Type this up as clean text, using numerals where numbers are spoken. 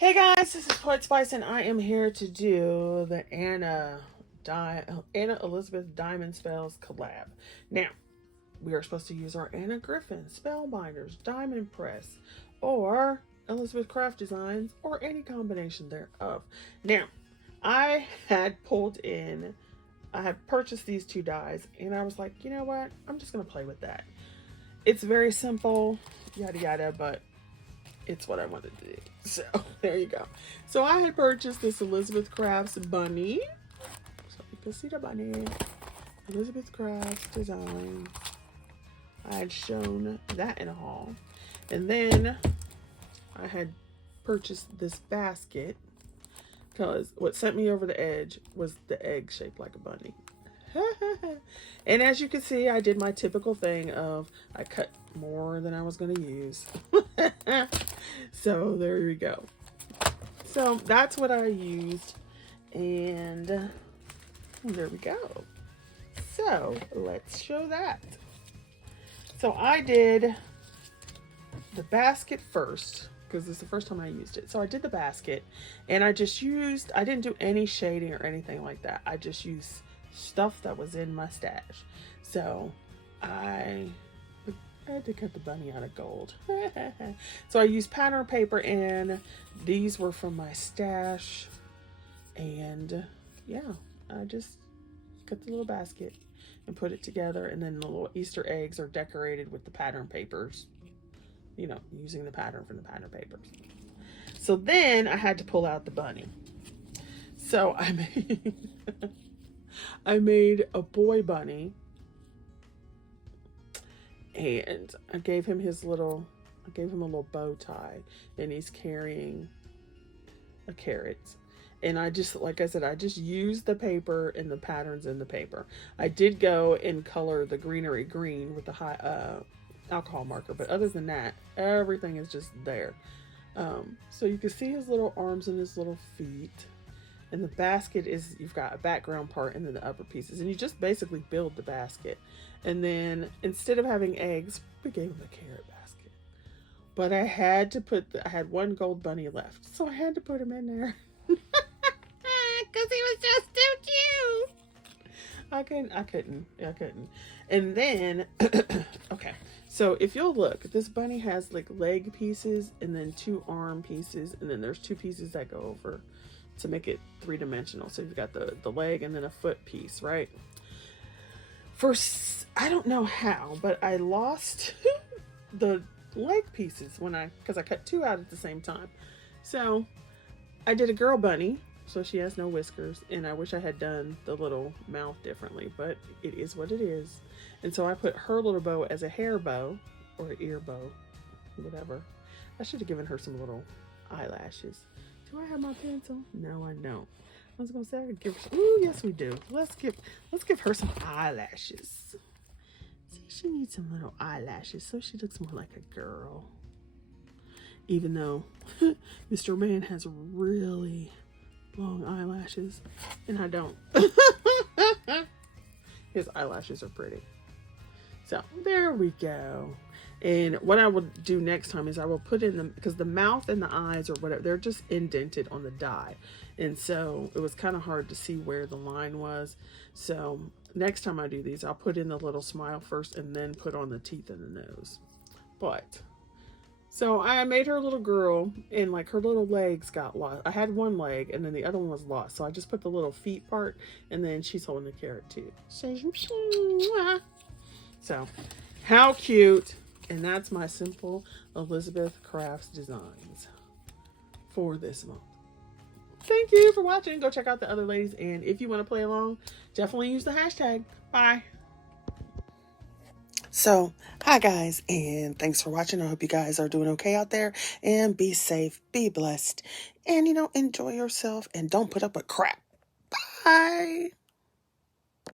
Hey guys, this is Poetspice and I am here to do the Anna Elizabeth Diamond Spells collab. Now, we are supposed to use our Anna Griffin Spellbinders, Diamond Press, or Elizabeth Craft Designs, or any combination thereof. Now, I had purchased these two dies and I was like, you know what? I'm just going to play with that. It's very simple, yada yada, but it's what I wanted to do. So there you go. So I had purchased this Elizabeth Crafts bunny. So you can see the bunny. Elizabeth Crafts Design. I had shown that in a haul. And then I had purchased this basket because what sent me over the edge was the egg shaped like a bunny. And as you can see, I did my typical thing of I cut more than I was going to use. So there we go. So that's what I used, and there we go. So let's show that. So I did the basket first because this is the first time I used it. So I did the basket and I didn't do any shading or anything like that. I just used stuff that was in my stash. So I had to cut the bunny out of gold. So I used pattern paper and these were from my stash. And yeah, I just cut the little basket and put it together, and then the little Easter eggs are decorated with the pattern papers, you know, using the pattern from the pattern papers. So then I had to pull out the bunny. So I made a boy bunny, and I gave him a little bow tie, and he's carrying a carrot. And I just, like I said, I just used the paper and the patterns in the paper. I did go and color the greenery green with the high alcohol marker, but other than that, everything is just there. So you can see his little arms and his little feet. And the basket is, you've got a background part and then the upper pieces. And you just basically build the basket. And then instead of having eggs, we gave him a carrot basket. But I had to I had one gold bunny left. So I had to put him in there. Because he was just too cute. I couldn't. And then, okay. So if you'll look, this bunny has like leg pieces and then two arm pieces. And then there's two pieces that go over to make it three-dimensional. So you've got the leg and then a foot piece, right? I don't know how, but I lost the leg pieces because I cut two out at the same time. So I did a girl bunny, so she has no whiskers, and I wish I had done the little mouth differently, but it is what it is. And so I put her little bow as a hair bow or ear bow, whatever. I should have given her some little eyelashes. Do I have my pencil? No, I don't. I was gonna say I could give her. Ooh, yes, we do. Let's give her some eyelashes. See, she needs some little eyelashes so she looks more like a girl. Even though Mr. Man has really long eyelashes, and I don't. His eyelashes are pretty. So there we go. And what I will do next time is I will put in because the mouth and the eyes or whatever, they're just indented on the die. And so it was kind of hard to see where the line was. So next time I do these, I'll put in the little smile first and then put on the teeth and the nose. So I made her a little girl, and like her little legs got lost. I had one leg and then the other one was lost. So I just put the little feet part, and then she's holding the carrot too. So how cute. And that's my simple Elizabeth Crafts designs for this month. Thank you for watching. Go check out the other ladies. And if you want to play along, definitely use the hashtag. Bye. So, hi guys, and thanks for watching. I hope you guys are doing okay out there, and be safe, be blessed, and enjoy yourself, and don't put up with crap. Bye.